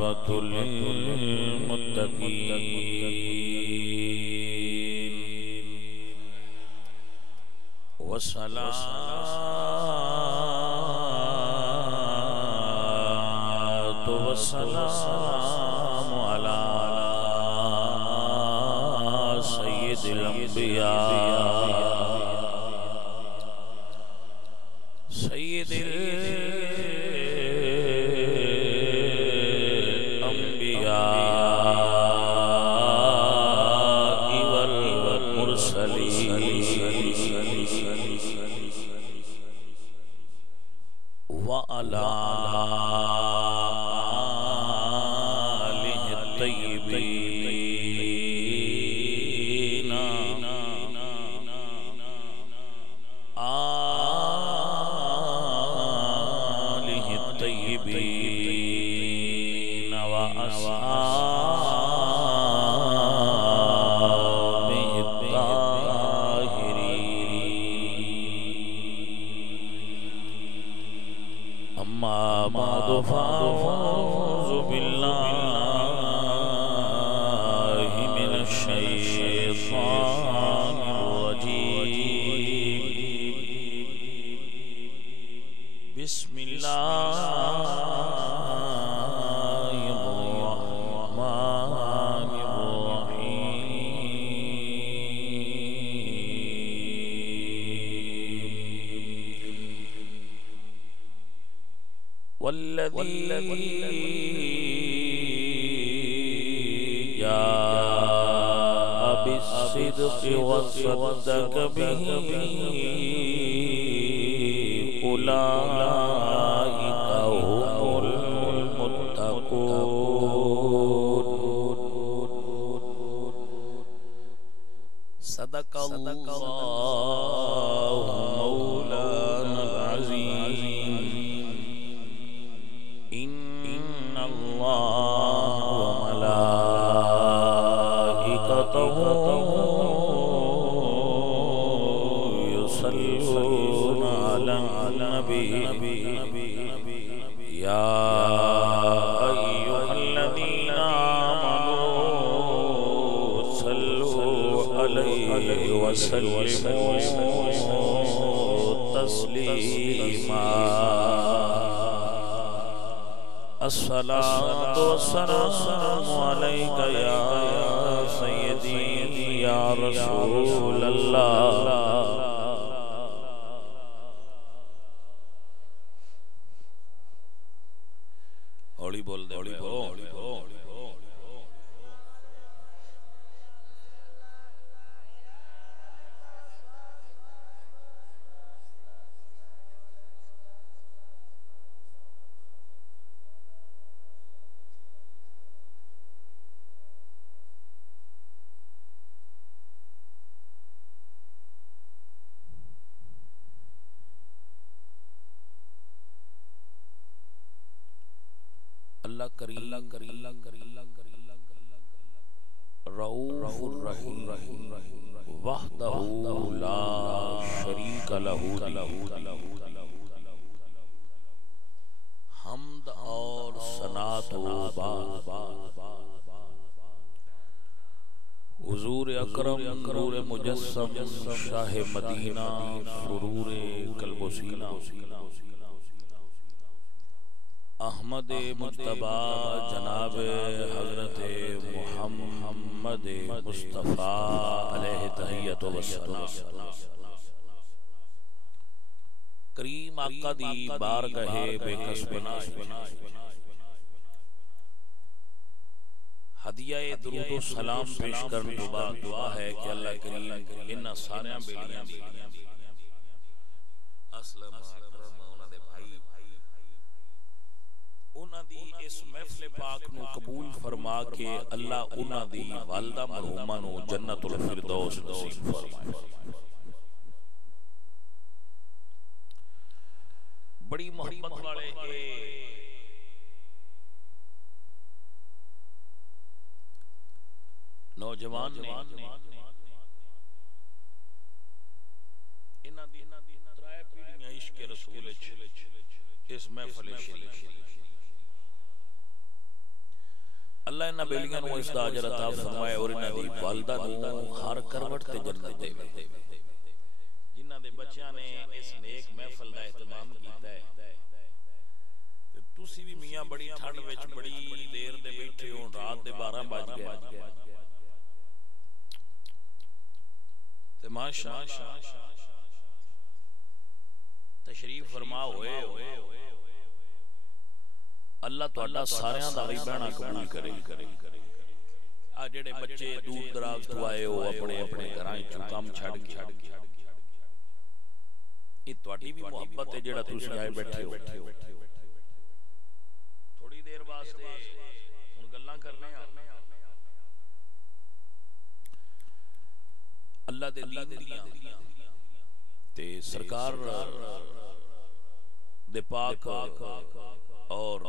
والعاقبة للمتقين والصلاة والسلام على سيد الأنبياء سيد الأنبياء والمرسلين وعلى آله الطيبين وأصحابه الطاهرين أما بعد فأعوذ بالله من الشيطان الرجيم بسم الله الرحمن الرحيم والذي جاء بالصدق وصدق به أولئك هم المتقون صدق الله مولانا العظيم إن الله وملائكته يصلون على النبي يا أيها الذين آمنوا صلوا عليه وسلموا تسليما الصلاة والسلام عليك يا سيدي يا رسول الله ہولی بول دے ہولی بول اللہ کریم رؤوف الرحیم وحدہ لا شریک لہ حمد اور ثناء و بعد حضور اکرم نور مجسم شاہ مدینہ سرور قلب و سینہ احمد مجتبی جناب حضرت محمد مصطفیٰ علیہ تحیت و سلام کریم آقا دی بارگاہ بے کسب ہدیہ درود و سلام پیش کرنے کے بعد دعا ہے کہ اللہ کریم ان سارے بیلیاں اسلام انہاں دی اس محفل پاک نو قبول فرما کے اللہ انہاں دی والدہ مرحومہ نو جنت الفردوس نصیب فرمائے. بڑی محبت والے نوجوان نے انہاں دی ترائے پیڑیاں عشق رسول اس محفل شریف اللہ انہاں بیلیاں نو اس دا اجر عطا فرمائے اور انہاں دی والدہ نو ہر کروٹ تے جنت دے جنہاں دے بچیاں نے اس نیک محفل دا اہتمام کیتا ہے تے تسی بھی میاں بڑی ٹھنڈ وچ بڑی دیر دے بیٹھے ہو رات دے 12 بج گئے تے ماشاءاللہ تشریف فرما ہوئے اللہ تہاڈا ساریاں دا بہنا قبول کرے آ جڑے بچے دور دراز تو آئے ہو اپنے اپنے گھراں چوں کام چھڑ کے یہ تہاڈی بھی محبت ہے جڑا تسی آئے بیٹھے ہو تھوڑی دیر واسطے ہن گلاں کرنے اللہ دے دین دیاں تے سرکار دے پاک اور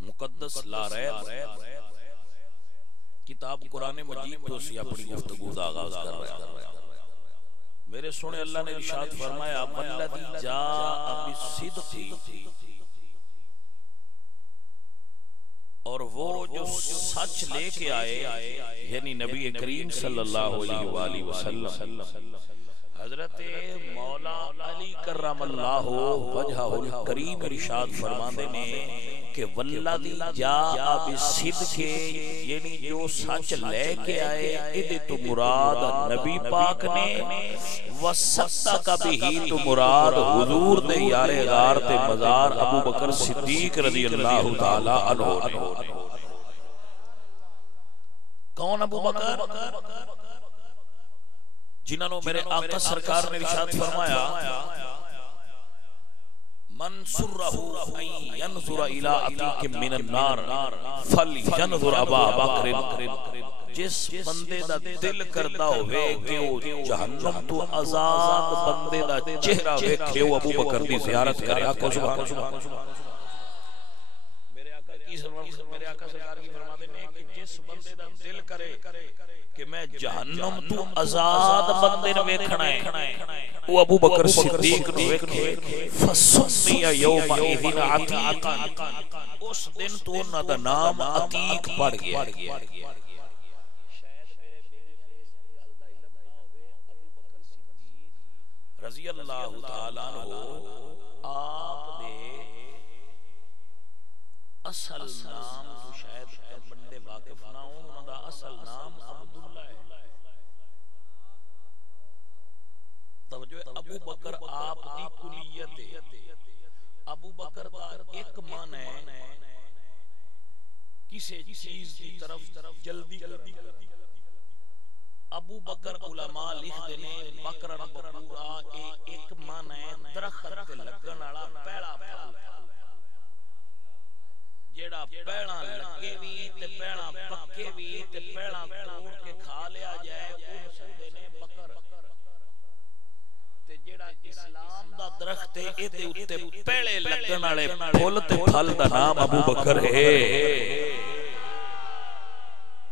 مقدس لا ریب کتاب قرآن مجید تو سی اپنی گفتگو دا آغاز کر رہا ہے میرے سنے اللہ نے ارشاد فرمایا والذی جاء بالصدق اور وہ جو سچ لے کے آئے یعنی نبی کریم صلی اللہ علیہ وآلہ وسلم حضرت مولا علی کرم اللہ وجہہ الکریم ارشاد فرماندے نے کہ والذی جاء بالصدق یعنی جو سچ لے کے آئے ادھے تو مراد نبی پاک نے وصدق بہی تو مراد حضور دے یار غار تے مزار ابو بکر صدیق رضی اللہ تعالی عنہ کون ابو بکر جنہوں نے میرے آقا سرکار نے ارشاد فرمایا من سرہ ان ینظر الی عتیق من النار فلینظر ابا بکر جس بندے دا دل کردا ہوئے کہ وہ جہنم تو آزاد بندے دا چہرہ ویکھے وہ ابو بکر دی زیارت کرے آقا سبحان میرے آقا سرکار کی فرما دے نے کہ جس بندے دا دل کرے کہ میں جہنم تو آزاد بندے نو ویکھنا ہے وہ ابو بکر صدیق نو ویکھے فسمی یوم اذن عتیق اس دن تو انہاں دا نام عتیق پڑ گیا رضی اللہ تعالی عنہ آپ دے اصل نام تو شاید بندے واقف نہ ہوں انہاں دا اصل نام ابو بکر آپ دی کلیت ہے ابو بکر دا ایک معنی ہے کسی چیز کی طرف جلدی ابو بکر علماء لکھ دینے بکر بکورا ایک معنی ہے درخت لگن والا پہلا پھل جیڑا پہلا لگے بھی تے پہلا پکے بھی تے پہلا توڑ کے کھا لیا جائے اون سندے نے بکر تے جیڑا اسلام دا درخت ہے اے دے اوتے پہلے لگن والے پھل تے پھل دا نام ابو بکر ہے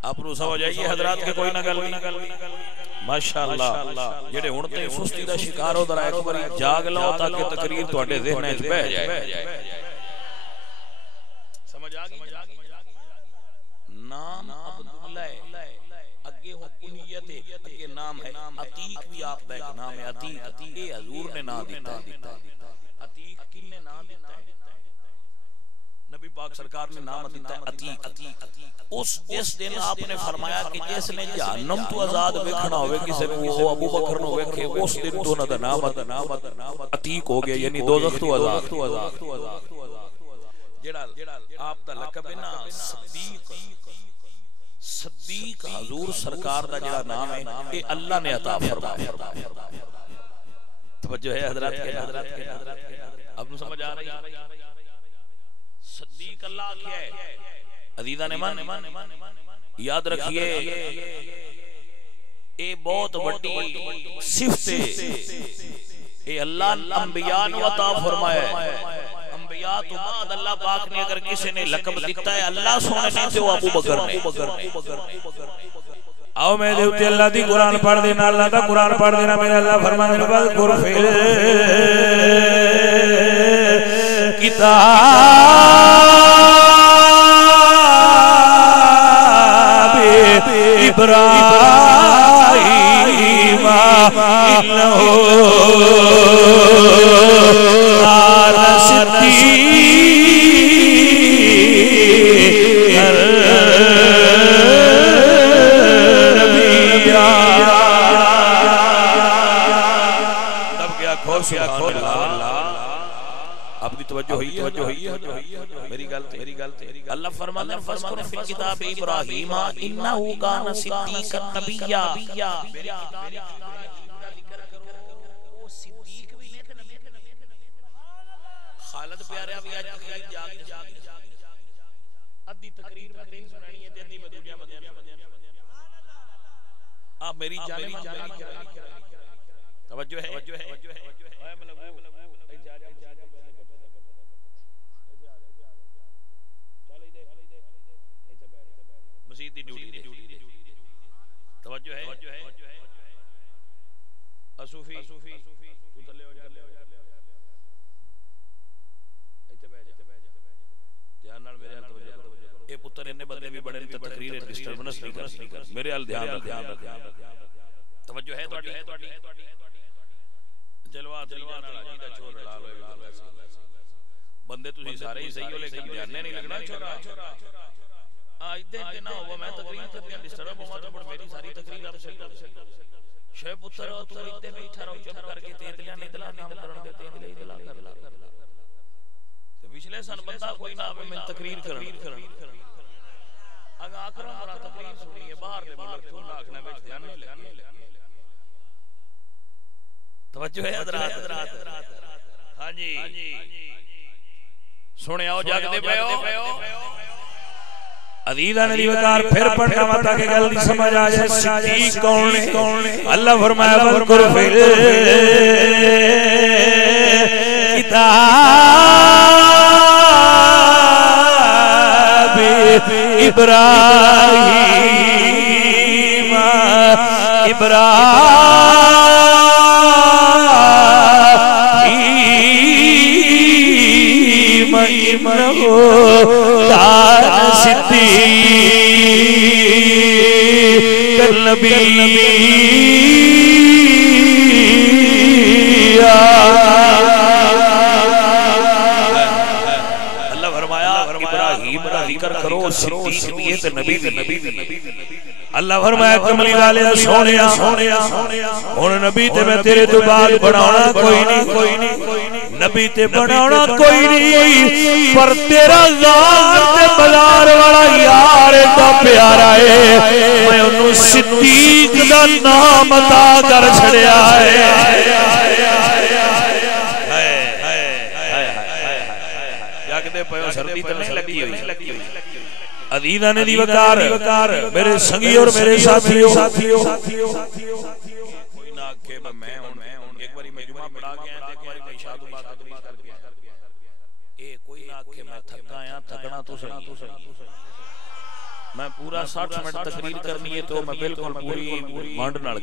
آپ نو سمجھ آئی حضرات کے کوئی نہ گل ماشاءاللہ جڑے ہن تے سستی دا شکار ہو ذرا ایک بار جاگ لو تاکہ تقریر تواڈے ذہن وچ بہ جائے سمجھ آ گئی نام عبداللہ اگے ہو کنیت اگے نام ہے عتیق بھی آپ دا ایک نام ہے عتیق اے حضور نے نام دیتا عتیق کن نے نام دیتا ہے نبی پاک سرکار نے نام دیتا ہے عتیق اس دن آپ نے فرمایا کہ جس نے جہنم تو آزاد ویکھنا ہوئے کسی نے وہ ابو بکر نو ویکھے اس دن تو نہ دا نام عتیق ہو گیا یعنی دوزخ تو آزاد جڑا آپ دا لقب ہے نا صدیق حضور سرکار دا جڑا نام ہے یہ اللہ نے عطا فرمایا توجہ ہے حضرات کے اب نو سمجھ آ رہی ہے صدیق اللہ کیا ہے عزیزان ایمان یاد رکھیے اے بہت بڑی صفت ہے اے اللہ انبیاء نے عطا فرمایا ہے انبیاء تو بعد اللہ پاک نے اگر کسی نے لقب دیتا ہے اللہ سونے نے تو ابو بکر نے آؤ میں دیوتے اللہ دی قرآن پڑھ دینا اللہ دا قرآن پڑھ دینا میرے اللہ فرمانے نے بعد قرآن کتاب إبراهيم إنه كان صديقا نبيا. تب کیا کھو سبحان اللہ. آپ کی توجہ ہوئی میری گل اللہ فرماتا ہے فذکر فی الکتاب ابراہیم انہ کان صدیقا نبیا. خالد پیارے بھی آج تقریر جاگ ادھی تقریر میں دین سنانی ہے ادھی میں دنیا میں آپ میری جانے توجہ ہے. مسجد دی ڈیوٹی توجہ ہے. اصوفی تو تلے ہو جا ایتھے بیٹھ جا دھیان نال میرے ہل توجہ. اے پتر اننے بندے بھی بڑے تے تقریر ڈسٹربنس نہیں کر میرے ہل دھیان رکھ توجہ ہے تواڈی. چلو آ چلی جان والا جی دا چور لا لو بندے تسی سارے ہی صحیح ہو لیکن دھیان نہیں لگنا چھوڑا. آج دن نہ ہوا میں تقریر کرنے ڈسٹرب ہوا تو میری ساری تقریر آپ صحیح شے پتر تو اتنے بیٹھا رہو چپ کر کے تیتلیاں ندلا نام کرن دے تیتلے ادلا کر تے پچھلے سن بندہ کوئی نہ آوے میں تقریر کرن اگا اکرم والا تقریر سنی ہے باہر دے ملک تو ناکھنا وچ دھیان نہیں لگا. توجہ ہے حضرات. ہاں جی سنیا جاگ دے پیو عزیزاں نے وقار پھر پڑھنا وا تاکہ گل دی سمجھ آ جائے صدیق کون ہے. اللہ فرمایا وذکر فی الکتاب ابراہیم انہ کان صدیقا نبیا. اللہ فرمایا ابراہیم کا ذکر کرو صدیق دیے تے نبی. اللہ فرمایا کملی والے سونیا ہن نبی تے میں تیرے تو بعد بناونا کوئی نہیں نبی تے بناونا کوئی نہیں پر تیرا ذات تے بلار والا یار دا پیارا ہے میں انہوں صدیق دا نام عطا کر چھڑیا ہے. جاگدے پیو سردی تے نہیں لگی ہوئی. عزیزاں نے دی وقار میرے سنگی اور میرے ساتھیوں کوئی نہ کہ میں ایک باری میں جمعہ پڑھا گیا ایک باری میں عشاء تو بعد تقریر کر گیا. اے کوئی نہ کہ میں تھکا یا تھکنا تو صحیح میں پورا 60 منٹ تقریر کرنی ہے تو میں بالکل پوری مانڈ نال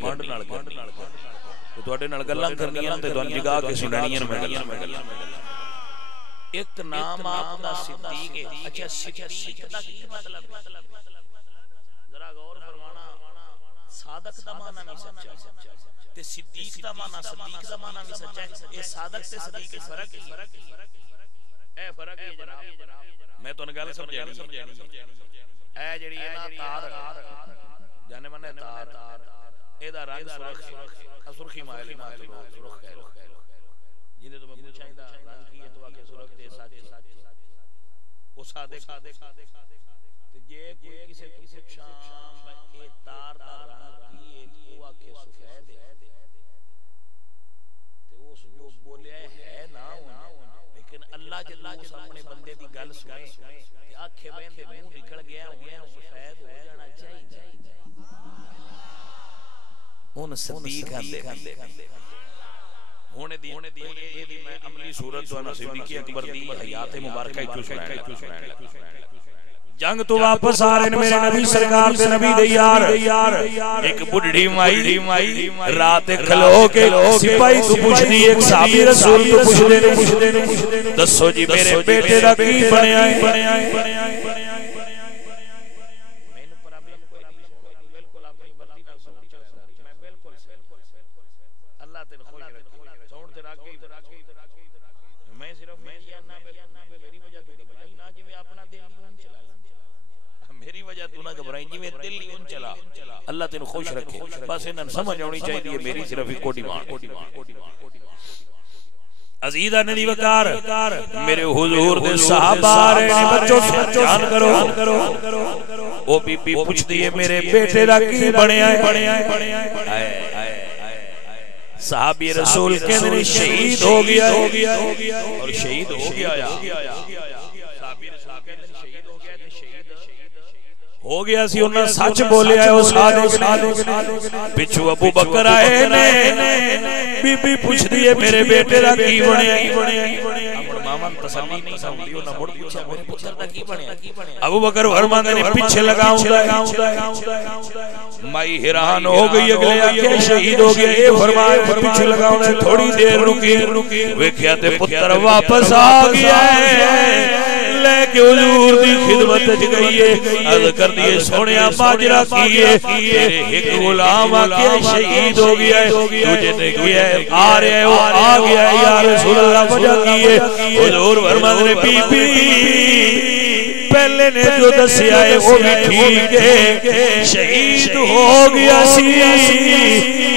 تو تواڈے نال گلاں کرنیاں تے تانوں جگا کے سنانیاں میں گلاں ایک نام آپ دا صدیق ہے. اچھا صدیق دا کی مطلب ذرا غور فرمانا. صادق دا معنی بھی سچا تے صدیق دا معنی صدیق دا معنی بھی سچا ہے. اے صادق تے صدیق فرق ہے. اے فرق ہے جناب میں تو گل سمجھانی اے جڑی ہے نا تار جانے من تار اے دا رنگ سرخی مائل نہ سرخ ہے جنے تو میں پوچھاں دا رنگ کی ہے تو آکے سرخ تے سچ او صادق تے جے کوئی کسے تو پوچھاں اے تار دا رنگ کی ہے تو آکے سفید ہے تے اس جو بولیا ہے نا لیکن اللہ جل اس اپنے بندے دی گل سنے تے آنکھیں بین تے منہ نکل گیا ہویا سفید ہو جانا چاہیے. ان صدیق آندے ہونے دی میں عملی صورت تو انا صدیق اکبر دی حیات مبارکہ کیوں سنائیں. جنگ تو واپس آ رہے ہیں میرے نبی سرکار دے نبی دے یار ایک بڑھڑی مائی رات کھلو کے سپاہی تو پوچھ دی ایک صحابی رسول تو پوچھ دے دسو جی میرے بیٹے دا کی بنیا ہے. فرمائیں جی میں دل نہیں ان چلا اللہ تینوں خوش رکھے بس انہاں سمجھ ہونی چاہیے میری صرف ایک کوٹی مان عزیزہ ندی وقار میرے حضور دے صحابہ آ رہے ہیں بچوں سے جان کرو وہ بی بی پوچھ دیئے میرے بیٹے دا کی بڑے آئے صحابی رسول کے اندر شہید ہو گیا اور شہید ہو گیا ہو گیا سی انہاں سچ بولے آئے اس صادق پچھو ابو بکر آئے بی بی پوچھ دیئے میرے بیٹے دا کی بنے مامن تسلی نہیں سمجھیو نہ مڑ پوچھا میرے پتر دا کی بنے ابو بکر فرمان نے پیچھے لگاؤں مائی حیران ہو گئی اگلے آکے شہید ہو گیا یہ فرمائے پیچھے لگاؤں تھوڑی دیر رکی ویکھیا تے پتر واپس آ گیا ہے لے کے حضور دی خدمت گئی ہے عرض کر دیئے سونیا ماجرہ کیے تیرے ایک غلام آکے شہید ہو گیا ہے تجھے نے گیا ہے آ رہے ہیں وہ آ گیا ہے یا رسول اللہ وجہ کیے حضور فرمان نے بی بی پہلے نے جو دسیا ہے وہ بھی ٹھیک ہے شہید ہو گیا سی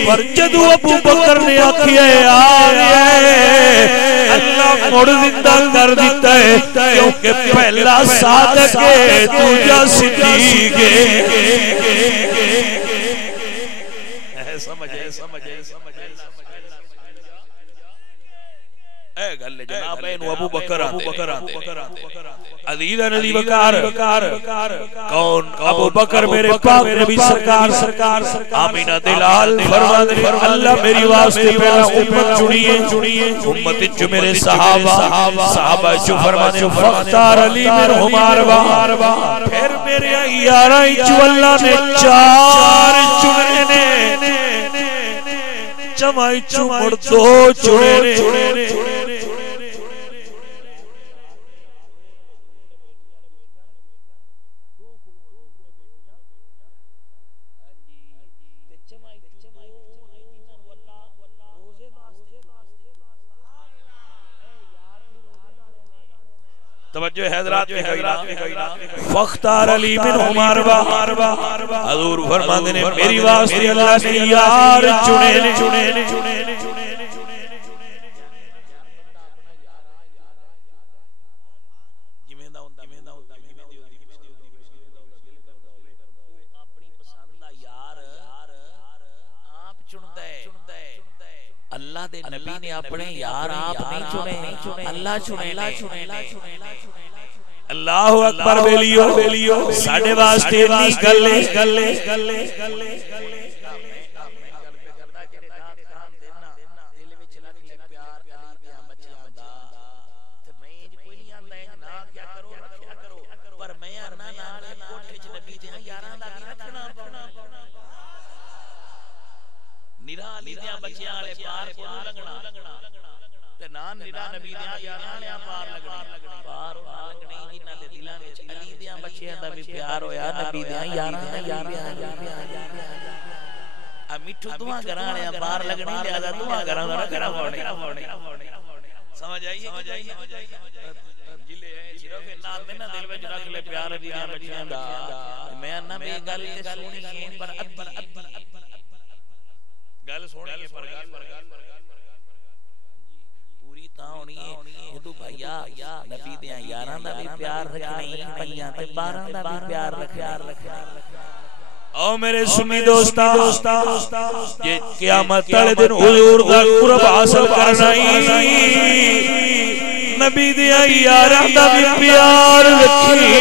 پر جدو ابو بکر نے آکھیا ہے آ رہے ہیں اللہ مڑ زندہ کر دیتا ہے کیونکہ پہلا صادق ہے دوجا صدیق ہے سمجھے اے گلے جناب اینو ابو بکر آتے عزیزہ ندی وقار کون ابو بکر میرے پاک نبی سرکار آمینہ دلال فرمان اللہ میری واسطے پہلا امت چنیے امت جو میرے صحابہ جو فرمانے فختار علی منہم اربعہ پھر میرے یارہ جو اللہ نے 4 چنے جمائی چمڑ 2 چنے توجہ حضرات فختار علی منہم اربعہ حضور فرماندے نے میری واسطے اللہ نے یار چنے اللہ دے نبی نے اپنے یار آپ نہیں چنے اللہ چنے اللہ اکبر بیلیو ساڑھے واسطے نہیں گلے میٹھو دعا کرانے بار لگنی لہذا دعا کرانے سمجھ آئیے صرف نام میں نہ دل وچ رکھ لے پیار دیاں بچیاں دا میں نہ بھی گل تے سونی پر گل سونی پر پوری تا ہونی ہے تو بھائیا نبی دیاں یاراں دا بھی پیار رکھنی پنجاں تے 12 دا بھی پیار رکھنا او میرے سنی دوستا یہ قیامت تڑے دن حضور دا قرب حاصل کرنا نبی دیا یاراں دا بھی پیار رکھی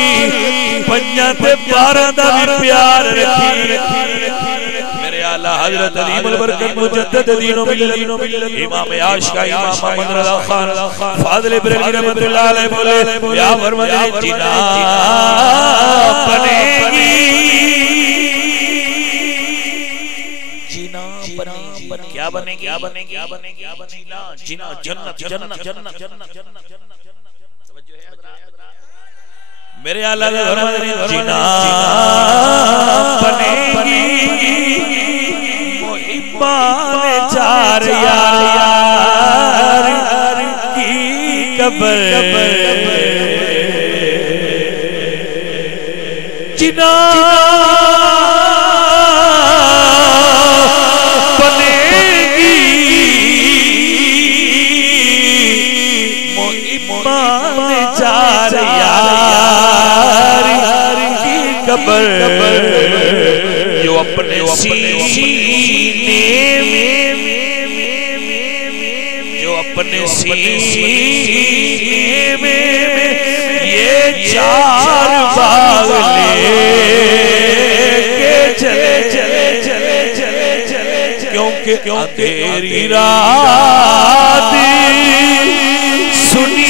پنجاں تے 12 دا بھی پیار رکھی میرے اعلیٰ حضرت عظیم البرکت مجدد دین و ملت امام عاشقہ امام محمد رضا خان فاضل بریلوی رحمت اللہ علیہ بولے یا فرماتے جنا بنے گی کیا بنے گی جنا جنت میرے اعلیٰ جنا بنے گی محبان 4 یار کی قبر جنا ایمان چار یار کی قبر جو اپنے سینے میں یہ چار باغ لے کے چلے کیونکہ اندھیری رات سنی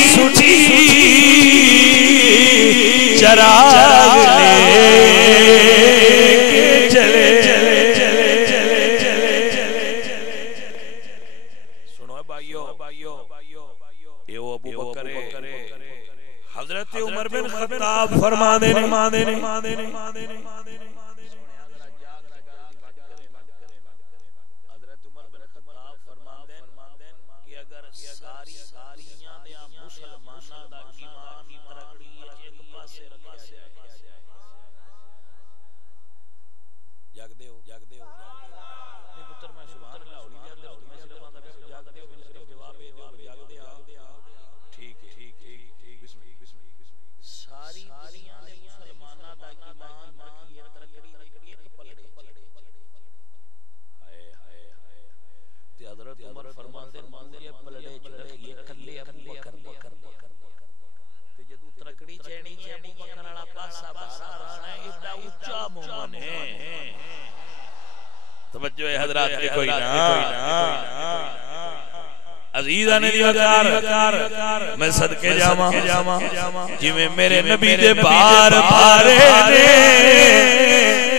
چراغ لے کے چلے سنو بھائیو یہ وہ ابو بکر حضرت عمر بن خطاب فرما دینے توجہ ہے حضرات میں کوئی نہ عزیزان دیوکار میں صدقے جاما جی میں میرے نبی دے بار بارے نے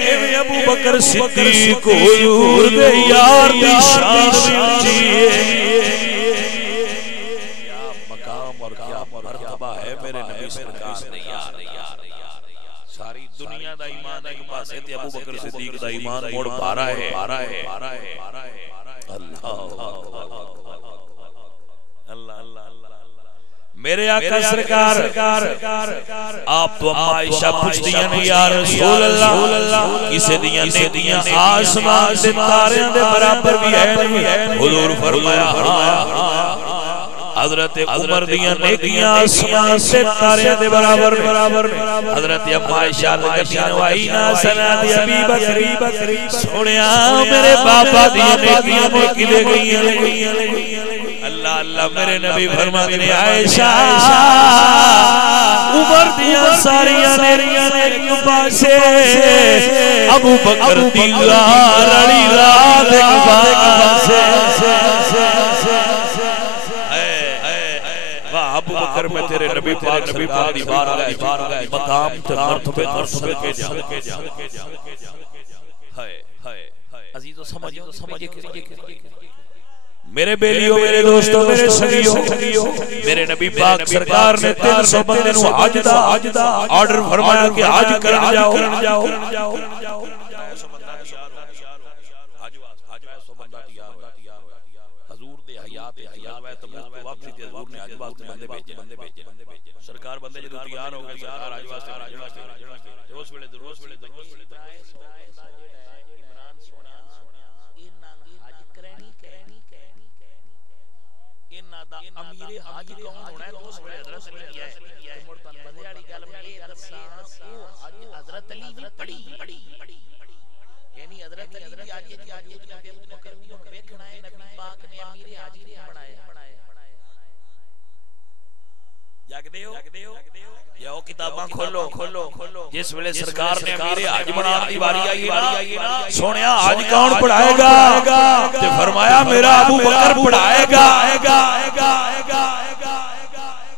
ایویں ابو بکر صدیق حضور دے یار دی شان چیئے کیا مقام اور کیا مرتبہ ہے میرے نبی سرکار نے یار ساری دنیا دا ایمان ایک پاس ہے ابو بکر صدیق دا ایمان موڑ پارا ہے اللہ میرے آقا سرکار آپ تو اما عائشہ پوچھتیاں نے یا رسول اللہ کسے دیاں نیکیاں آسمان دے تاریاں دے برابر بھی ہے حضور فرمایا حضرت عمر دیاں نیکیاں آسمان سے تاریاں دے برابر حضرت اما عائشہ لگتیاں وائینا سنا دی ابی بکری سوڑیا میرے بابا دیاں نیکیاں نیکی دے گئی اللہ میرے نبی فرماتے ہیں عائشہ عمر دیاں ساریاں نیکیاں ایک پاسے ابو بکر دی لڑی رات ایک پاسے ابو بکر میں تیرے نبی پاک سرکار دی بارگاہ مقام تے مرتبے کے جا عزیزو سمجھے میرے بیلیوں میرے دوستوں میرے سنگیوں میرے نبی پاک سرکار نے 300 بندے نو حج دا آرڈر فرمایا کہ حج کر جاؤ سرکار بندے جو تیار ہو گئے سرکار آج واسطے روز ویلے عمران سونا حج کرنی انہاں دا امیر حج کون ہونا ہے دوست ویلے حضرت علی ہے مرتن بندے والی گل میں یہ دساں او حج حضرت علی بھی پڑھی یعنی حضرت علی دی اج دی ابو بکر بھی ہن ویکھنا ہے نبی پاک نے امیر حج نہیں بنایا جاگدے ہو جاؤ کتاباں کھولو جس ویلے سرکار نے امیر حج بنان دی واری آئی نا سونیا حج کون پڑھائے گا تے فرمایا میرا ابو بکر پڑھائے گا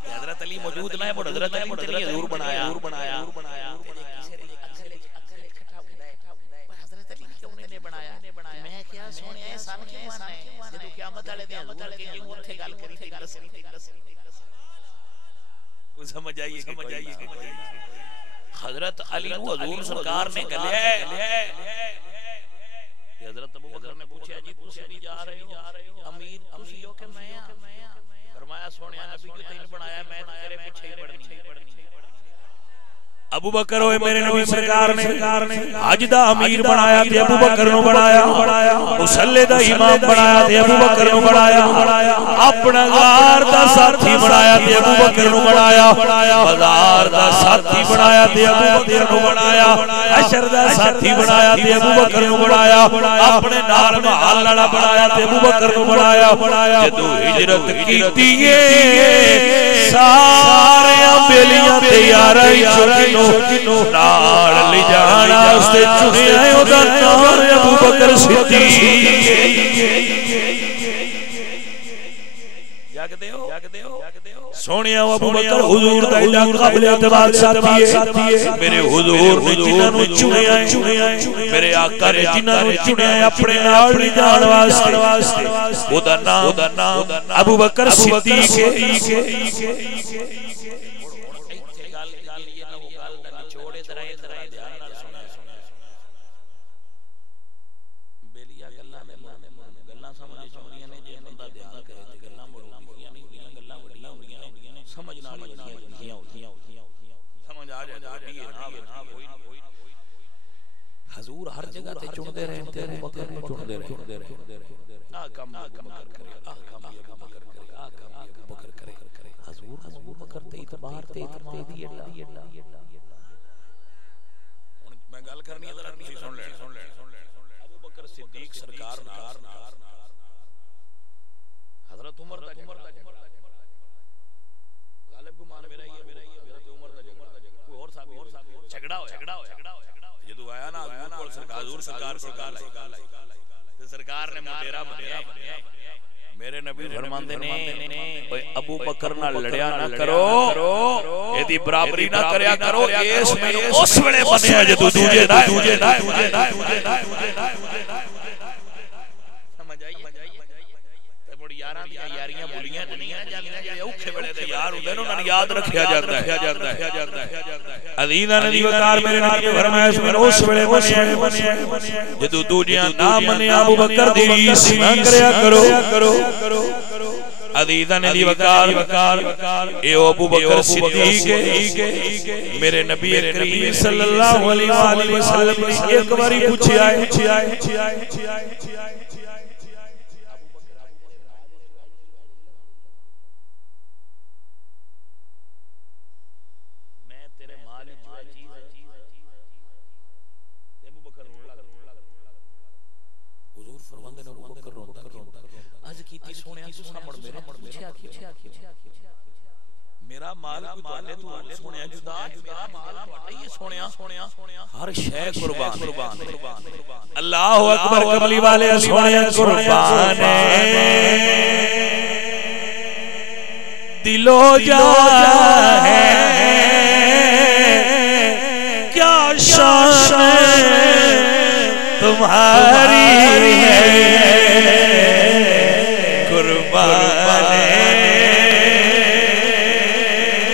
حضرت علی موجود نہ ہے حضرت علی نے حضور بنایا حضرت علی کیوں نے بنایا میں کیا سونیا سن کیوں ماننا ہے جدوں قیامت والے دن حضور کے کیوں اوتھے گل کری تے دس سمجھ آئیے حضرت علی کو حضور سرکار نے گلیا ہے حضرت ابو بکر نے پوچھا جی تسی نہیں جا رہے ہو امیر تسی ہو کہ میں فرمایا سونیا نبی جو تین بنایا میں تیرے پیچھے ہی پڑھنی ابو بکر ہوئے میرے نبی سرکار نے حج دا امیر بنایا تے ابو بکر نو بنایا مصلی دا امام بنایا تے ابو بکر نو بنایا اپنا غار دا ساتھی بنایا تے ابو بکر نو بنایا بازار دا ساتھی بنایا تے ابو بکر نو بنایا حشر دا ساتھی بنایا تے ابو بکر نو بنایا اپنے نال محل والا بنایا تے ابو بکر نو بنایا جدوں ہجرت کیتی ہے سارے بیلیاں تے یاراں چنو نال لے جانا اس تے چنیا ہے او دا نام ابو بکر صدیق جاگدے ہو سونیا ابو بکر حضور دا ایڈا قابل اعتبار ساتھی ہے میرے حضور نے جنہاں نو چنیا ہے میرے آقا نے جنہاں نو چنیا ہے اپنے نال لے جان واسطے او دا نام ابو بکر صدیق ہے حضور ہر جگہ تے چندے رہے تے ابو بکر نو چندے رہے آ کم ابو بکر کرے آ کم ابو بکر کرے آ کم ابو بکر کرے حضور ابو بکر تے اعتبار تے اعتماد دی ہن میں گل کرنی ہے ذرا تسی سن لے ابو بکر صدیق سرکار نال حضرت عمر دا غالب گمان میرا یہ حضرت عمر دا کوئی اور صاحب جھگڑا ہویا جدوں آیا نا حضور سرکار تے سرکار نے مڈیرا بنیا میرے نبی فرماندے نے اوے ابو بکر نال لڑیا نہ کرو ایدی برابری نہ کریا کرو اس میں اس ویلے بنیا جدوں دوجے نہ سمجھ آئی تے مڑ یاراں دی یاریاں بھولیاں نہیں جاندیاں جے اوکھے ویلے تے یار ہوندے نے انہاں نوں یاد رکھیا جاندا ہے عزیزاں نے وقار میرے نبی نے فرمایا اس میں اس ویلے بنیا جدوں دوجیاں نہ منیا ابو بکر دی ریس نہ کریا کرو عزیزاں نے وقار اے ابو بکر صدیق میرے نبی کریم صلی اللہ علیہ وآلہ وسلم نے ایک باری پوچھا ہے میرا مال کوئی تو سونیا جدا میرا مال یہ سونیا ہر شے قربان اللہ اکبر کملی والے سونیا قربان دل و جان ہے کیا شان تمہاری ہے قربان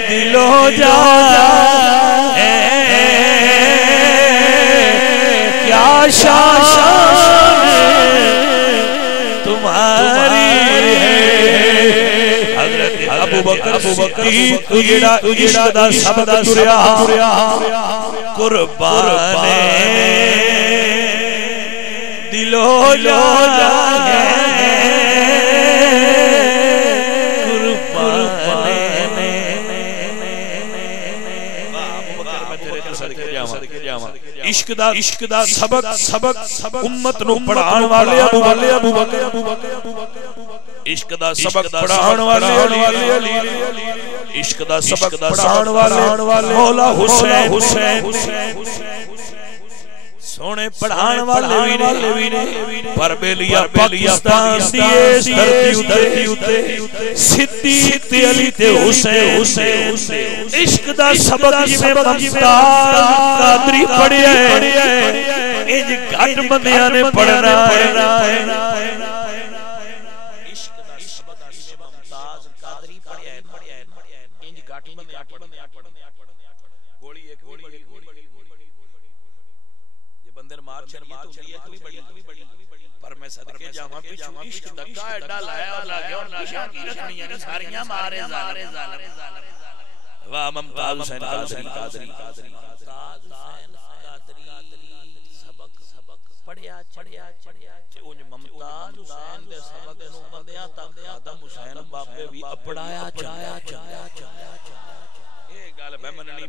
دل و جان ہے کیا شان تمہاری ہے حضرت ابو بکر صدیق جڑا عشق دا سبق تریا قربان دل و جان ہے عشق دا سبق امت نو پڑھان والے ابو بکر عشق دا سبق پڑھان والے عشق دا سبق پڑھان والے مولا حسین سونے پڑھان والے بھی نے پر بیلیا پاکستان دی اس دھرتی اتے صدیق تے علی تے حسین عشق دا سبق جویں ممتاز قادری پڑھیا ہے انج گھٹ بندیاں نے پڑھنا ہے عشق دا سبق جویں ممتاز قادری پڑھیا ہے انج گھٹ بندیاں پڑھنا گولی ایک مار چلی تو بھی بڑی پر میں صدقے جاواں پیچھے عشق دکا ایڈا لایا اور لا گیا اور نشان کی رکھنیاں نے ساریاں مارے ظالم واہ ممتاز حسین قادری پڑھیا اونج ممتاز حسین دے سبق نو بندیاں تک آدم حسین بابے بھی اپڑایا چایا اے گل میں مننی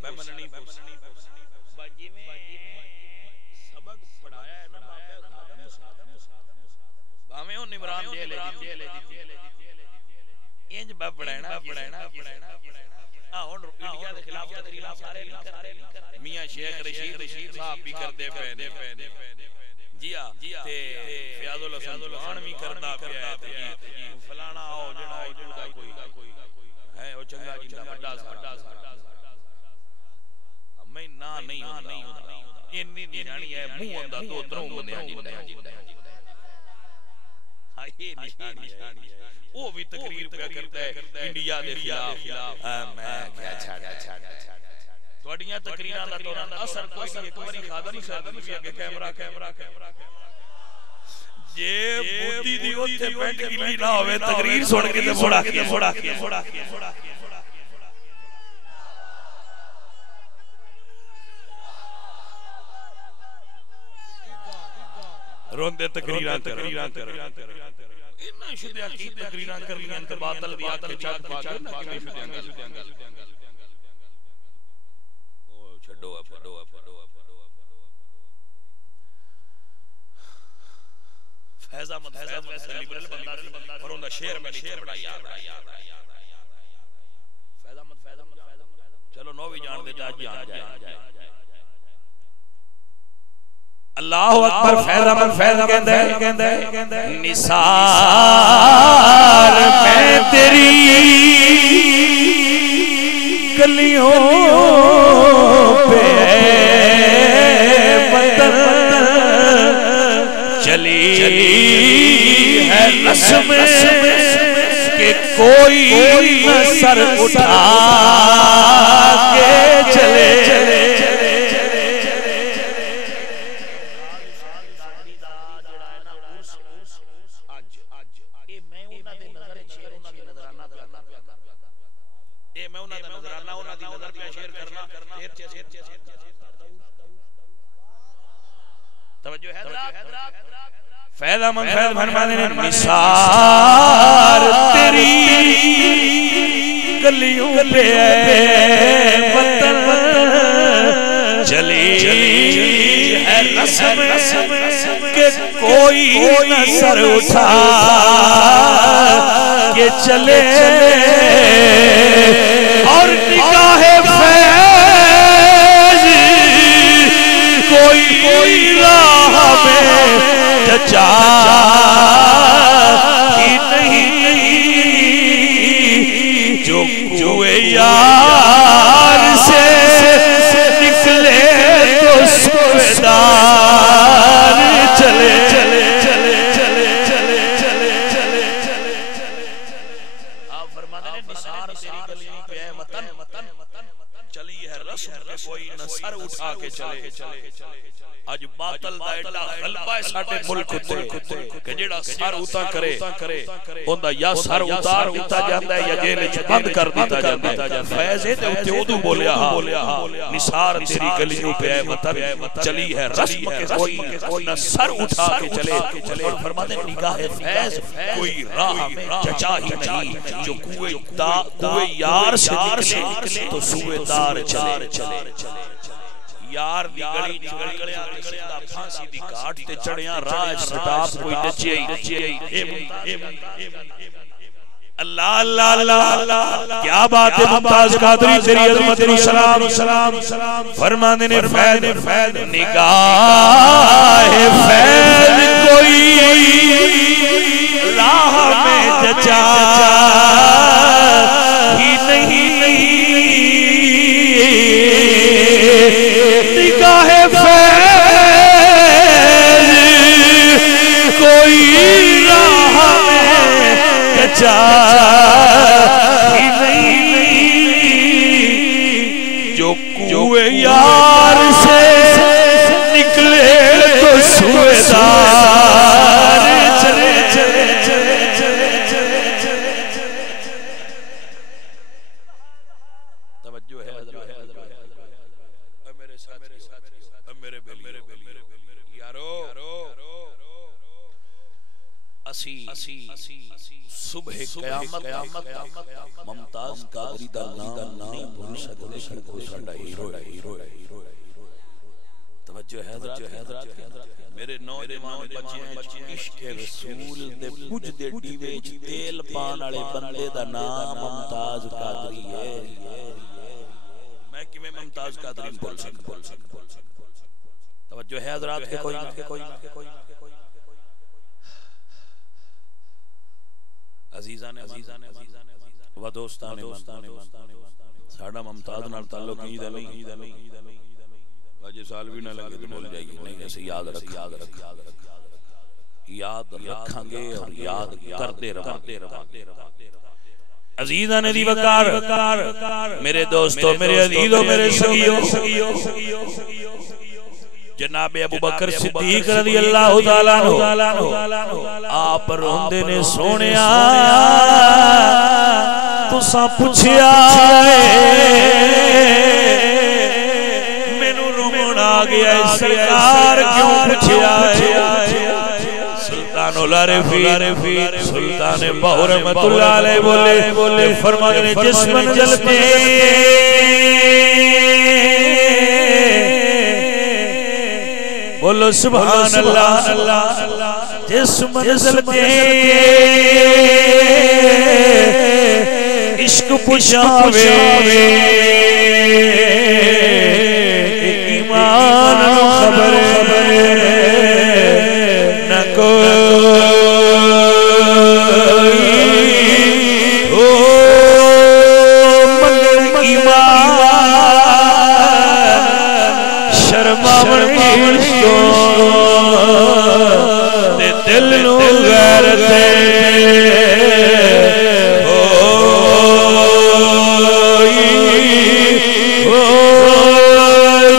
باجی میں سبق پڑھایا ہے نا بابے آدم باویں اون عمران جیل انج با پڑھانا ہن انڈیا دے خلاف تقریراں سارے میاں شیخ رشید صاحب بھی کردے پے نے جی ہاں تے فیاض الحسن دوان بھی کردا پیا ہے تے فلانا او جڑا کوئی ہے او چنگا جندا بڑا سا میں نہ نہیں ہوندا اینی نشانی ہے منہ ہوندا دو تروں بندیاں جندا ہاں یہ نشانی ہے وہ بھی تقریر پہ کرتا ہے انڈیا دے خلاف میں کیا چھاڑا تواڈیاں تقریراں دا اثر کوئی نہیں ایک واری خادم صاحب بھی اگے کیمرہ جے بودی دی اوتھے پینٹ گلی نہ ہوے تقریر سن کے تے موڑا روندے تقریراں کر انہاں شدیاں کی تقریراں کرنیاں تے باطل دی آکھ چاک پا کے نہ کیویں شدیاں گل او چھڈو فیض احمد لیبرل بندہ سی پر اوندا شعر میں نہیں بڑا یاد فیض احمد چلو نو بھی جان دے جان جائے اللہ اکبر فیض کہندا ہے نثار میں تیری گلیوں پہ وطن چلی ہے رسم کہ کوئی نہ سر اٹھا کے چلے فیض احمد فرمانے نے نثار تیری گلیوں پہ وطن چلی ہے رسم کہ کوئی نہ سر اٹھا کے چلے اور نگاہ فیض کوئی راہ میں چچا ہی نہیں جو کوئے یار سے نکلے تو سویدار چلے آپ فرماتے ہیں نثار تیری گلیوں پہ ہے وطن چلی ہے رسم کہ کوئی نہ سر اٹھا کے چلے اج باطل دا ایڈا غلبہ ہے ساڈے ملک تے کہ جڑا سر اٹھا کرے اوندا یا سر اتار دتا جاندا ہے یا جیل وچ بند کر دتا جاندا ہے فیض ہے تے اوتے اودو بولیا نثار تیری گلیوں پہ ہے وطن چلی ہے رسم کہ کوئی نہ سر اٹھا کے چلے اور فرماتے ہیں نگاہ فیض کوئی راہ میں چچا ہی نہیں جو کوئے یار سے نکلے تو سویدار چلے یار دی گلی نکلیاں سیدھا پھانسی دی گھاٹ تے چڑھیاں راہ سٹاپ کوئی نچے اللہ اللہ اللہ کیا بات ہے ممتاز قادری تیری عظمت نو سلام فرمانے نے فیض نگاہ فیض کوئی راہ میں چچا ہی نہیں نگاہ فیض کوئی راہ میں چچا ہی نہیں جو کوئے یار سے نکلے تو سویدار چلے صبح قیامت ممتاز قادری دا نام نہیں بھول سکتے کہ وہ ساڈا ہیرو ہے. توجہ ہے حضرات میرے نوجوان بچے عشق رسول دے پج دے ڈیوے وچ تیل پان والے بندے دا نام ممتاز قادری ہے. میں کیویں ممتاز قادری بول سکتا. توجہ ہے حضرات کے کوئی عزیزان و دوستان ساڈا ممتاز نال تعلق نہیں اجے سال بھی نہ لگے تو بھول جائے گی. نہیں ایسے یاد رکھاں گے اور یاد کرتے رہاں. عزیزان دی وقار میرے دوستو میرے عزیزو میرے سگیو جناب ابو بکر صدیق رضی اللہ تعالیٰ عنہ آپ روندے نے سونیا تساں پوچھیا مینوں رونا آ گیا سرکار کیوں پوچھیا سلطان العارفین سلطان باہو رحمت اللہ علیہ بولے فرماتے جس منزل پہ بولو سبحان اللہ جس منزل پہ عشق پشاوے ایمان خبر نہ کوئی ہو مگر ایمان شرماون دل نو غیرت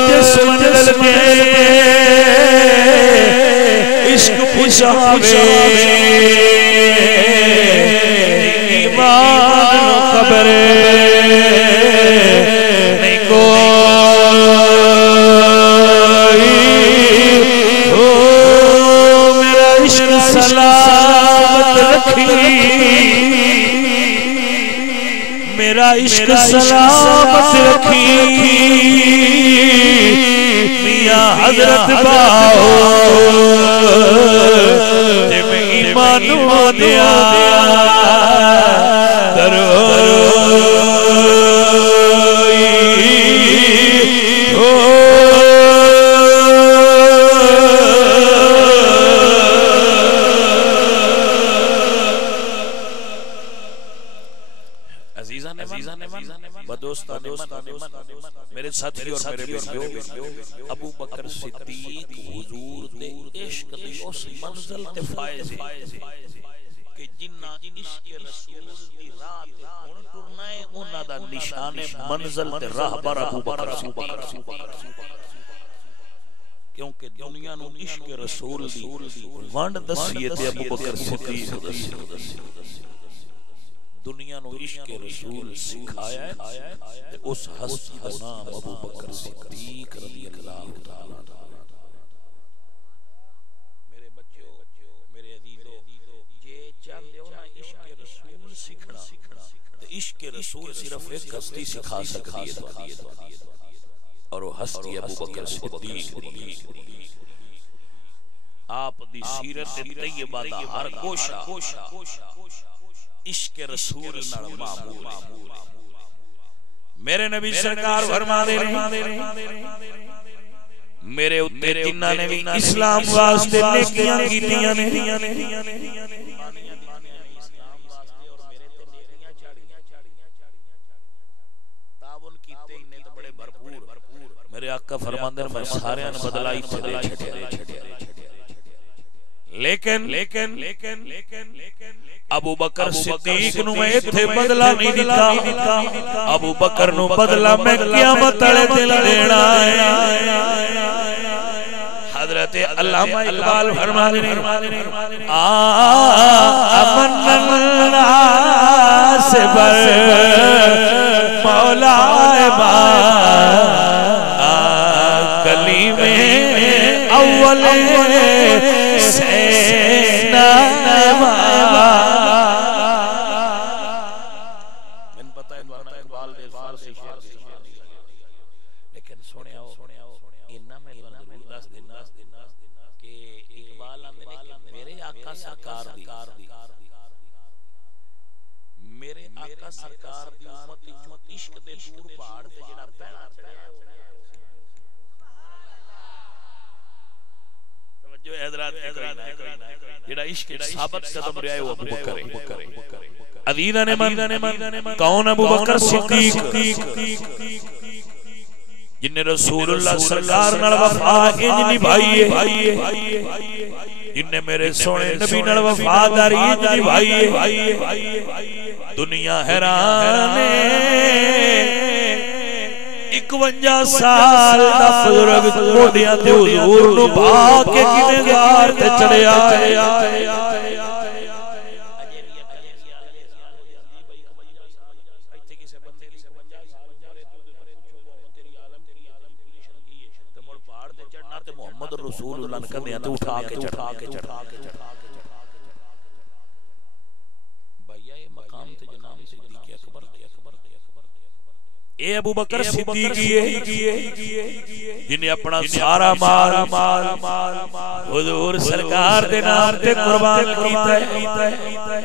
جس منزل پہ عشق پشاوے ایمان خبر نہیں کو میرا عشق سلامت رکھی میاں حضرت باؤ جب ایمان ہو دیا میرے ساتھی اور میرے بیٹیوں ابو بکر صدیق حضور دے عشق دی اس منزل تے فائز کہ جنہ عشق رسول دی راہ تے ہن ٹرنا ہے انہاں دا نشان منزل تے راہبر ابو بکر صدیق کیونکہ دنیا نو عشق رسول دی ونڈ دسیے تے ابو بکر صدیق دنیا نو عشق رسول سکھایا ہے اس ہستی کا نام ابو بکر صدیق رضی اللہ تعالیٰ. میرے بچوں میرے عزیزو جے چاہتے ہو نا عشق رسول سکھنا عشق رسول صرف ایک ہستی سکھا سکتی ہے اور وہ ہستی ابو بکر صدیق. آپ دی سیرت طیبہ دا ہر گوشہ عشق رسول نال معمول. میرے نبی سرکار فرما دے میرے اتے جنہ نے بھی اسلام واسطے نیکیاں کیتیاں نے تعاون کیتے انہیں تو بڑے بھرپور. میرے آقا فرماندے ہیں میں سارے نے بدلائی تے دے چھٹے لیکن ابو بکر صدیق نو میں ایتھے بدلہ نہیں دیتا. ابو بکر نو بدلہ میں قیامت والے دن دینا ہے. حضرت علامہ اقبال فرماتے ہیں امن الناس بر مولا با گلی میں اول سینا من پتہ ہے اقبال دے فارسی شعر دی لیکن سنیا انہاں میں ضرور دس دینا کہ اقبال میرے آقا سرکار دی میرے آقا سرکار دی امت جو عشق دے دور پہاڑ تے جڑا پہنا توجہ حضرات جڑا عشق ثابت قدم رہا ہے وہ ابو بکر ہے عزیزاں نے کون ابو بکر صدیق جن رسول اللہ سرکار نال وفا انج نبھائی ہے جن نے میرے سونے نبی نال وفاداری انج نبھائی ہے دنیا حیران ہے 51 سال دا بزرگ گوڈیاں تے حضور نو با کے کنے غار تے چڑھیا محمد رسول اللہ نے کندیاں تے اٹھا کے چڑھا کے بھیا یہ مقام تے جناب صدیق اکبر اے ابو بکر صدیق جنہیں اپنا سارا مال حضور سرکار دے نام تے قربان کیتا ہے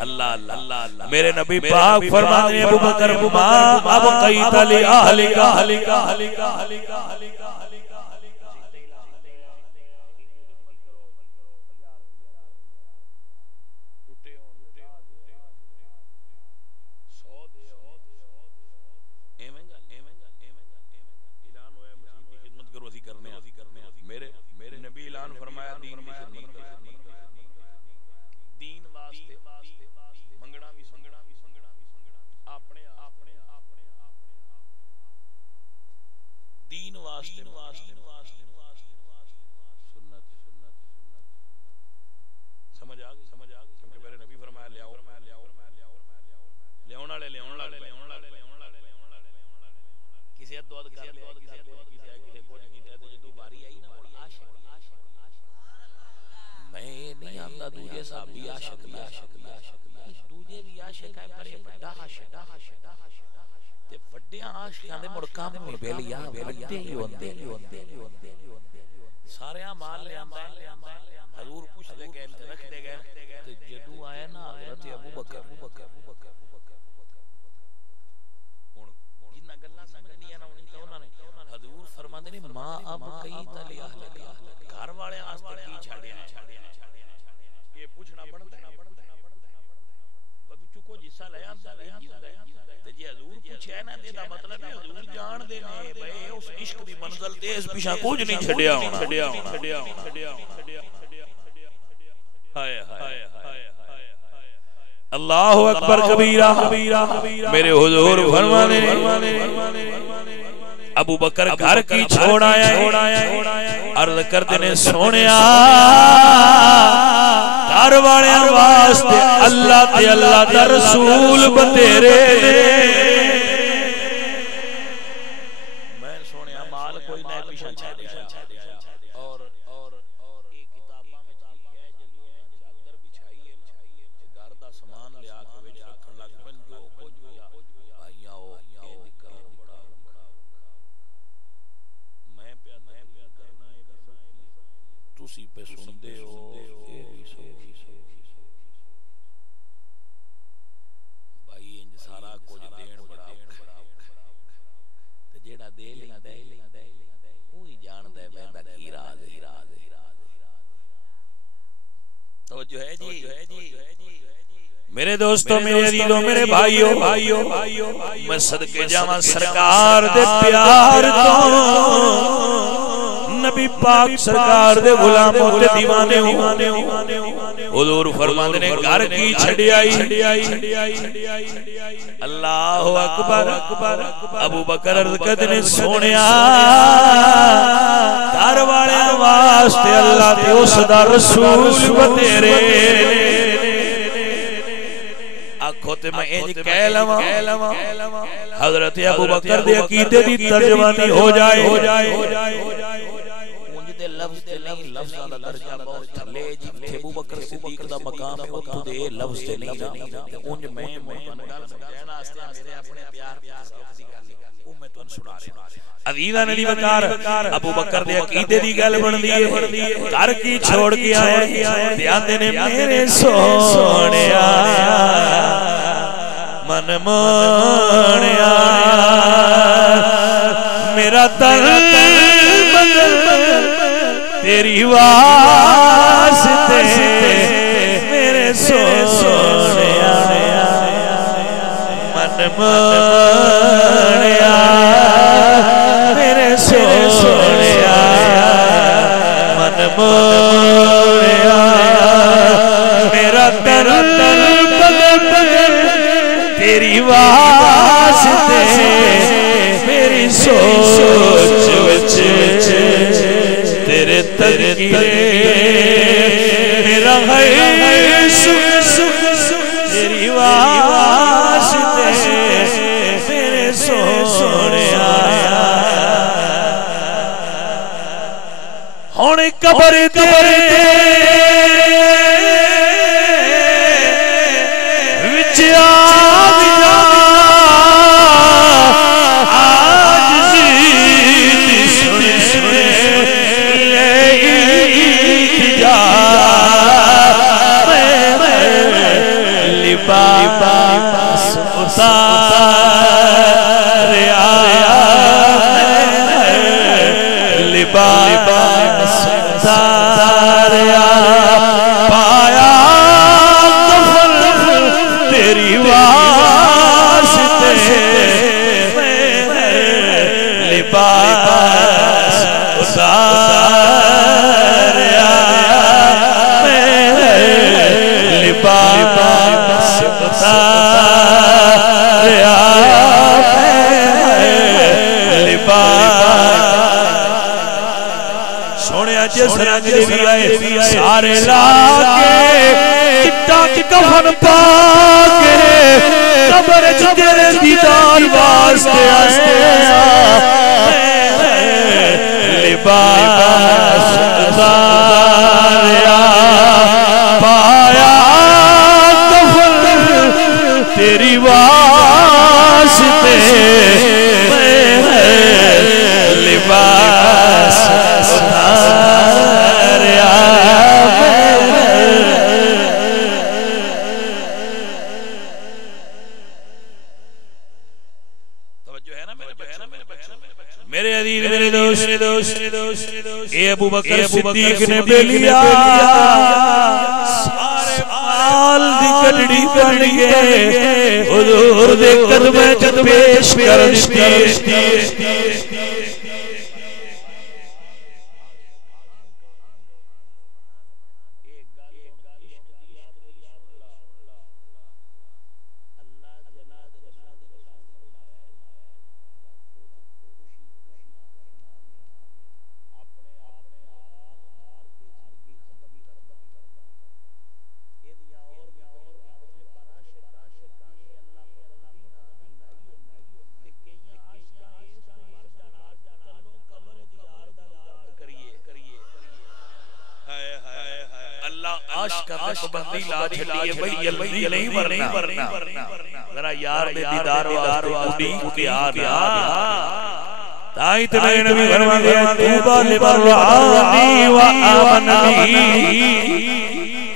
اللہ میرے نبی پاک فرماتے ہیں ابو بکر ما ابقیت لأہلک سارے مال لے آندا ہے حضور پوچھ دے گئے رکھ دے گئے تے جدو آیا نا حضرت ابو بکر ہن جنہ گلاں سمجھنیاں نہ ہونی تے انہاں نے حضور فرماندے نے ما اب کئی تلی اہل گھر والے واسطے کی چھڈیا یہ پوچھنا بندا ہے بچو کو جسا لے آندا تے جی حضور پوچھیا نا تے دا مطلب ہے حضور جان دے نے بھئی اس عشق دی منزل تے اس پیچھے کچھ نہیں چھڈیا ہونا ہائے ہائے اللہ اکبر کبیرہ میرے حضور فرمانے ابو بکر گھر کی چھوڑ آیا عرض کرتے نے سونیا گھر والے واسطے اللہ تے اللہ دا رسول بتیرے میرے دوستوں میرے عزیزوں میرے بھائیوں میں صدقے جاواں سرکار دے پیار تو نبی پاک سرکار دے غلاموں تے دیوانے حضور فرماندے نے گھر کی چھڈیائی اللہ اکبر ابو بکر عرض کرتے نے سونیا گھر والے واسطے اللہ تے اس دا رسول بتیرے آنکھوتے میں انج کہہ لواں حضرت ابو بکر دے عقیدے دی ترجمانی ہو جائے لفظ تے نہیں لفظاں دا درجہ بہت تھلے جتھے ابو بکر صدیق دا مقام ہے اوتھے دے لفظ تے نہیں نا اونج میں گل سمجھانا واسطے میرے اپنے پیار دی گل او میں تانوں سنا رہا عزیزاں نے وقار ابو بکر دے عقیدے دی گل بندی ہے گھر کی چھوڑ کے آئے تے آندے نے میرے سونیا من مونیا میرا دل بدل تیری واسطے میرے سونیا من مونیا میرے سونیا من مونیا میرا دل بدل تیری واسطے میری سوچ وچ تیرے تذکرے میرا ہے سکھ تیری واسطے میرے سونیا ہونے قبر وچ سارے لاکے چٹا کفن پاکے قبر تیرے دیدار واسطے لباس اتاریا پایا کفن تیری واسطے لباس اے ابو بکر صدیق نے بے لیا سارے مال دی کڑڑی کرنگے حضور دے قدمیں جد پیش کر دیتی بندی لا چھڑیے بھئی جلدی نہیں ورنا ذرا یار دے دیدار واسطے اڑی آنا تائیں تے میں نبی فرما دیا توبہ لمن رعانی و آمن بی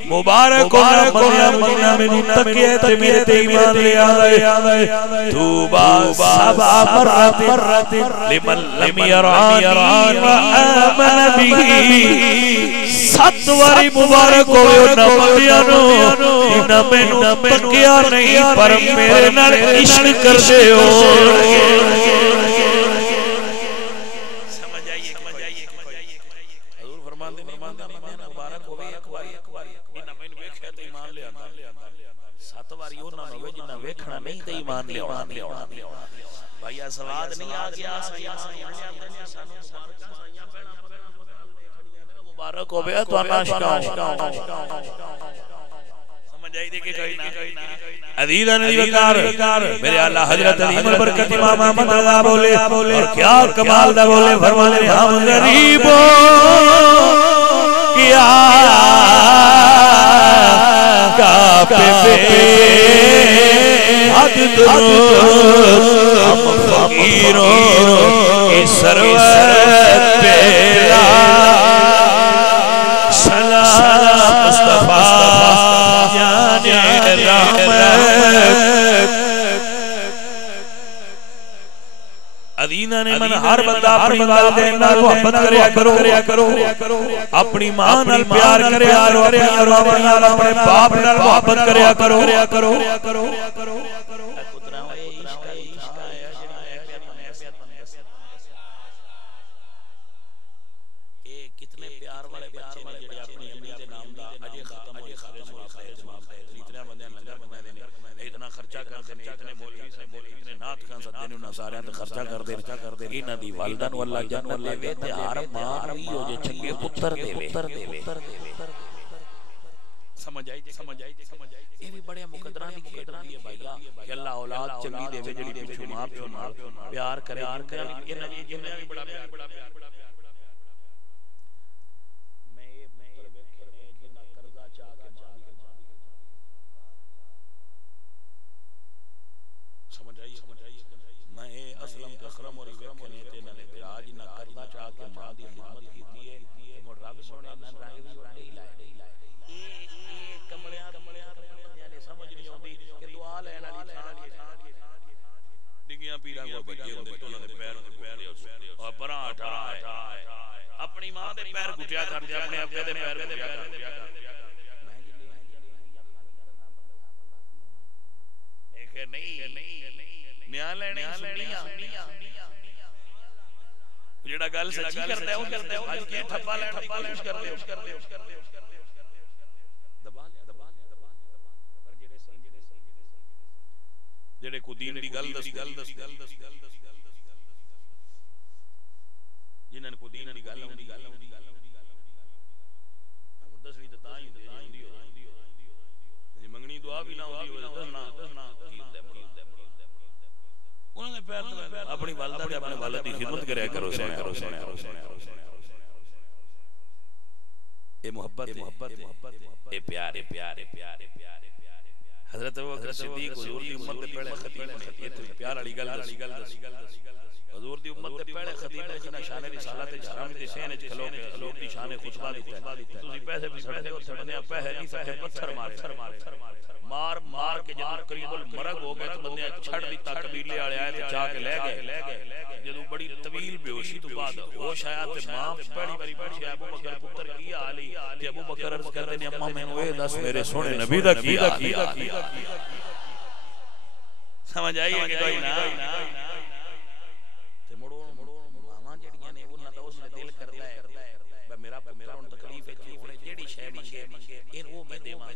مبارک ہونا مدینہ میں تکیے تے میرے تے ایمان لے آئے توبہ سبع مرات لمن لم یرانی و آمن بی سات واری مبارک ہوئے نہ بندیانو نہ میں پکیا نہیں پر میرے نال عشق کر دے ہو سمجھ آئیے حضور فرماندے مبارک ہوئے ایک واری انہاں میں ویکھیا تے ایمان لے آنا سات واری انہاں ہوئے جنہاں ویکھنا نہیں تے ایمان لے آنا بھائی سواد نہیں آ گیا مبارک ہو گیا تو آناشکا سمجھ آئی دیکھے کوئی نہ عزیزہ نے وقار میرے اللہ حضرت عظیم البرکت امام احمد رضا بولے اور کیا کمال دا بولے فرمانے ہم غریبوں کیا کعبے پہ حد درود ہم فقیروں کی سرور پہ سلام مصطفیٰ جان رحمت ادینہ نے من ہر بندہ اپنی والدین نال محبت کریا کرو اپنی ماں نال پیار کریا کرو اپنی ماں نال اپنے باپ نال محبت کریا کرو کتنے پیار والے بچے نے جڑے اپنی امی دے نام دا اجے ختم ہوئے اتنا بندے لنگر بنا دے اتنا خرچہ کر دے اتنے مولوی سے اتنے نعت خان سدے نے انہاں سارے تے خرچہ کر دے انہاں دی والدہ نو اللہ جنت دے وے تے ہر ماں وی ہو جے چنگے پتر دے وے سمجھ آئی یہ بھی بڑے مقدراں دی کھیڈ ہوندی ہے بھائیا کہ اللہ اولاد چنگی دے وے جڑی پیچھے ماں پیو نال پیار کرے انہاں بھی بڑا اپنی ماں دے پیر گھٹیا کر دے اپنے ابے دے پیر گھٹیا کر دے ایک نہیں نیاں لینے سنیاں جڑا گل سچی کرتا ہے وہ کرتا ہے اج کے ٹھپا لے کوشش کر دے دبا پر جڑے کو دین دی گل دس جنہاں کو دین دی گل ہوندی دسویں تے تاں ہی ہوندی ہوندی منگنی دعا بھی نہ ہوندی دسنا انہاں دے پیر اپنی والدہ تے اپنے والد دی خدمت کریا کرو اے محبت اے پیار حضرت ابوبکر صدیق حضور دی امت دے پہلے خطیب نے یہ پیار والی گل حضور دی امت دے پہلے خطیب نے جنہاں شان رسالت حرام دی سین وچ کھلو کے حضور دی شان خطبہ دیتا تسی پیسے بھی سڑے تے اوتھے بندے پیسے نہیں سکے پتھر مار کے جدوں قریب المرگ ہو گئے تو بندے چھڑ دیتا قبیلے والے آئے تے چا کے لے گئے جدوں بڑی طویل بے ہوشی تو بعد ہوش آیا تے ماں پہلی باری پوچھیا ابوبکر پتر کی حال ہے تے ابوبکر عرض کردے نے اماں مینوں اے دس میرے سونے نبی دا کی سمجھ آئی ہے کہ کوئی نہ تے مڑو ماواں جڑیاں نے انہاں دا اس دل کردا ہے میرا ہن تکلیف ہے کہ ہن جیڑی شے منگے این او میں دیواں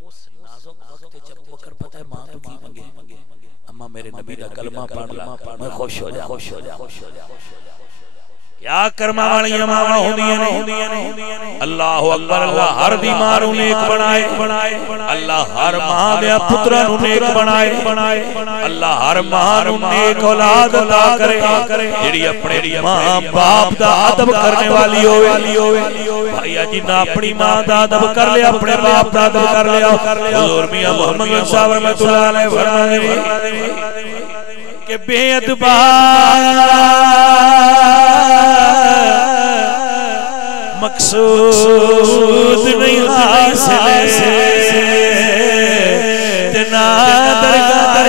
اس نازک وقت جب بکر پتہ ہے ماں تو کی منگے اماں میرے نبی دا کلمہ پڑھ لا میں خوش ہو جا کیا کرما والی ماواں ہوندیاں نے اللہ اکبر اللہ ہر دی ماں نوں نیک بنائے اللہ ہر ماں دے پتراں نوں نیک بنائے اللہ ہر ماں نوں نیک اولاد عطا کرے جڑی اپنے ماں باپ دا ادب کرنے والی ہوے بھائی جنہاں اپنی ماں دا ادب کر لیا اپنے باپ دا ادب کر لیا حضور میاں محمد صاحب رحمۃ اللہ علیہ فرماتے کہ بے ادبا مقصود نہیں حاصل تنا درگاہ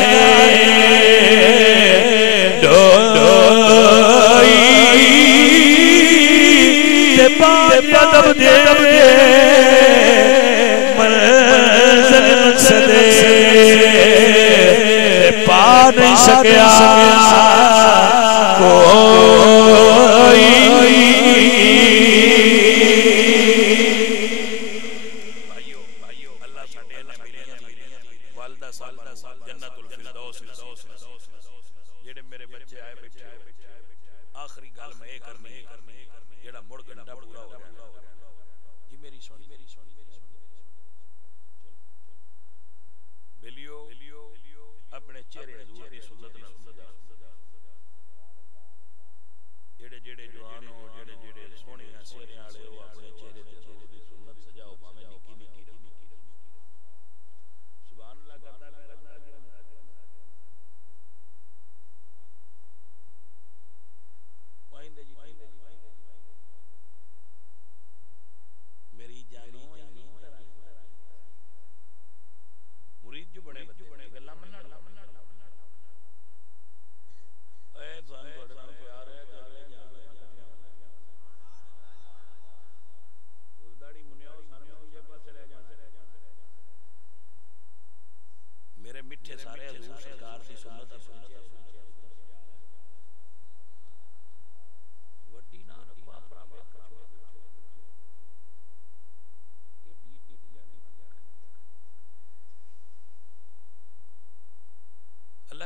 ڈوئی تے پاک ادب دے منزل مقصد پا نہیں سکیا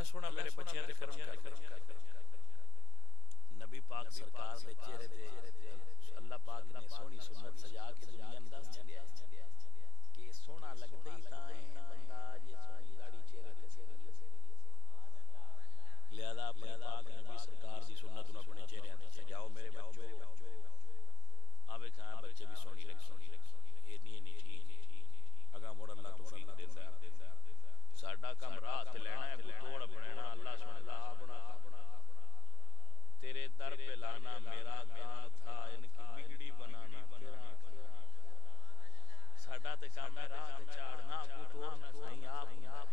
اللہ سونا میرے بچیاں تے کرم کر نبی پاک سرکار دے چہرے تے اللہ پاک نے سونی سنت سجا کے دنیا انداز چھڈیا کہ سونا لگدا ہی تاں ہے بندہ جے سونی داڑھی چہرے تے لہذا اپنے پاک نبی سرکار دی سنت نوں اپنے چہرے تے سجاؤ میرے بچو آوے کہاں بچے بھی سونی رکھی یہ نہیں ٹھیک اگا مڑ اللہ توفیق دیندا ہے ساڈا کم راہ تے لینا ہے کوئی توڑ بنانا اللہ سبحانہ اپنا تیرے در پہ لانا میرا کام تھا ان کی بگڑی بنانا ساڈا تے کام ہے راہ تے چاڑنا کوئی توڑنا سائیں آپ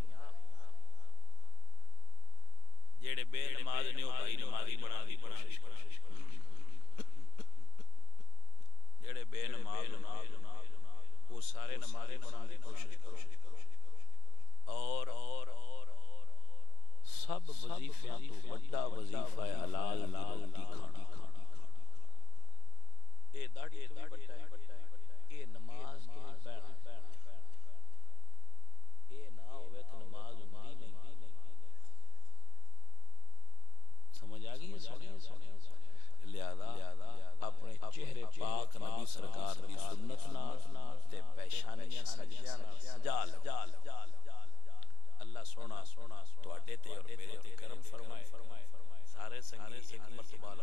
جیڑے بے نماز نے او بھائی نمازی بنا دی کوشش جیڑے بے نماز وہ سارے نمازی بنا دی کوشش اور سب وظیفیاں تو بڑا وظیفہ ہے حلال روٹی کھانا اے داڑھی تو بڑا ہے اے نماز تو بڑا اے نہ ہوئے تو نماز ہوندی نہیں سمجھ آ گئی لہذا اپنے چہرے پاک نبی سرکار دی سنت نال تے پیشانیاں سجدیاں سجا اللہ سونا تواڈے تے اور میرے تے کرم فرمائے سارے سنگی ایک مرتبہ